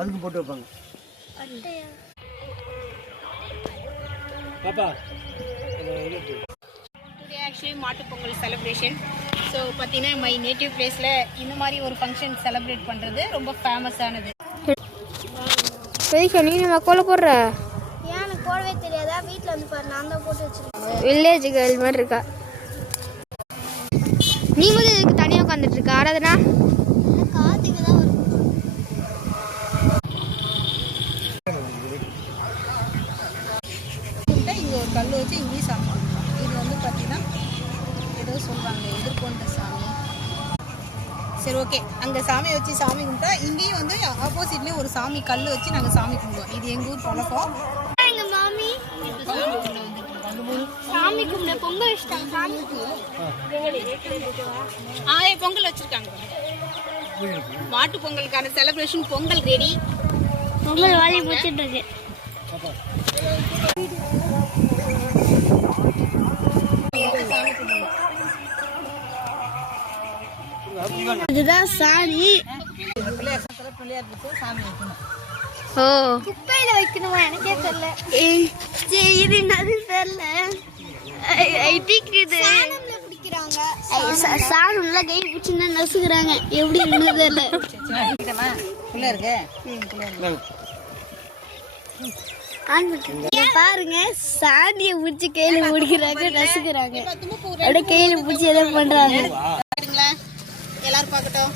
அதுக்கு போட்டு வைப்பாங்க. பாப்பா ஆக்சுவலி மாட்டுப் பொங்கல் செலிப்ரேஷன். ஸோ பார்த்தீங்கன்னா மை நேட்டிவ் பிளேஸில் இந்த மாதிரி ஒரு ஃபங்க்ஷன் செலிப்ரேட் பண்ணுறது ரொம்ப ஃபேமஸானது. நீ நம்ம கோல போடுற ஏன் எனக்கு போடவே தெரியாதா? வீட்டில் வந்து பாரு, நான் தான் போட்டு வச்சிருக்கேன். வில்லேஜ் கேர்ள் மாதிரி இருக்கா. நீ வந்து இதுக்கு தனியாக உட்காந்துட்டு இருக்கா? ஆராதனா காத்துக்கு தான் வரும். இங்கே ஒரு கல் வச்சு இங்கேயும் சாமி கும்பிடுவோம். இது வந்து பார்த்தீங்கன்னா ஏதோ சொல்லுவாங்க எதிர்கொண்ட சாமி. சரி ஓகே, அங்கே சாமியை வச்சு சாமி கும்பிட்டா இங்கேயும் வந்து ஆப்போசிட்லேயும் ஒரு சாமி கல் வச்சு நாங்கள் சாமி கும்பிடுவோம். இது எங்கள் ஊர் பழக்கம். எங்கள் மாமி சாமி கும்பிட பொங்கல் வச்சுட்டாங்க. சாமி பொங்கல் வச்சுருக்காங்க. மாட்டு பொங்கலுக்கான செலிப்ரேஷன் பொங்கல் ரெடி. பொங்கல் வாழை பிடிச்சிட்டு இருக்கு. இதுதான் சாணி. ஓ குப்பையில வைக்கணுமா? எனக்கே தெரியல. இது என்னது தெரியல. சாணம்ல கை பிடிச்சுன்னா நசுக்குறாங்க. எப்படி இருந்தது தெரியல. பாருங்க, சாணியை பிடிச்சி கையில முடிக்கிறாங்க, நசுக்குறாங்க. அப்படியே கையில பிடிச்சி எதோ பண்றாங்க. எல்லாரும் பார்க்கட்டும்.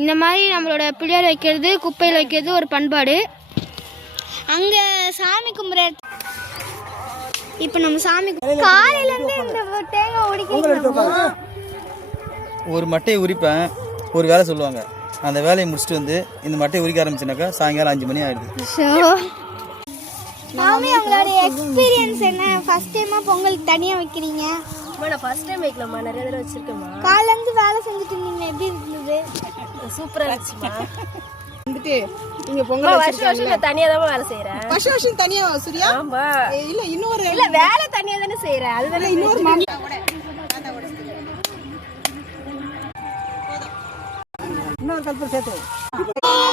இந்த மாதிரி நம்மளோட பிள்ளையார் வைக்கிறது, குப்பையில் வைக்கிறது ஒரு பண்பாடு. அங்க சாமி கும்பிட இப்ப நம்ம சாமி காலையில இருந்து இந்த தேங்காய் உடைக்க ஒரு மட்டையை உரிப்பேன், ஒரு வேலை சொல்லுவாங்க. அந்த வேலையை முடிச்சுட்டு வந்து இந்த மட்டையை உரிக்க ஆரம்பிச்சுனாக்கா சாயங்காலம் 5 மணி ஆயிடுது. மாமி, உங்களோட எக்ஸ்பீரியன்ஸ் என்ன? ஃபர்ஸ்ட் டைமா பொங்கலுக்கு தனியா வைக்கிறீங்க? நான் ஃபர்ஸ்ட் டைம் வைக்கலாமா, நிறைய தடவை வச்சிருக்கேம்மா. காலைல இருந்து வேலை செஞ்சுட்டு இருந்தீங்க, எப்படி இருந்தது? சூப்பரா இருந்துச்சுமா. வந்துட்டு நீங்க பொங்கல் வருஷம் நான் தனியா தான் வேலை செய்யறேன். வருஷம் தனியா சூர்யா? ஆமா. இல்ல இன்னொரு இல்ல வேலை தனியா தானே செய்யறேன். அதுதானே இன்னொரு இன்னொரு கல்பம் சேர்த்து.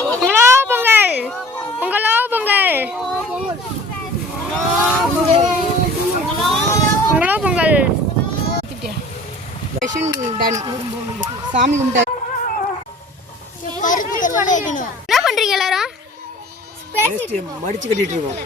பொங்கலோ பொங்கல், பொங்கலோ பொங்கல், பொங்கலோ பொங்கல். சாமி கும்பிட்டா பருப்பு கல்லுல வைக்கணும். என்ன பண்றீங்க எல்லாரும்? மடிச்சு கட்டிட்டு இருக்கோம்.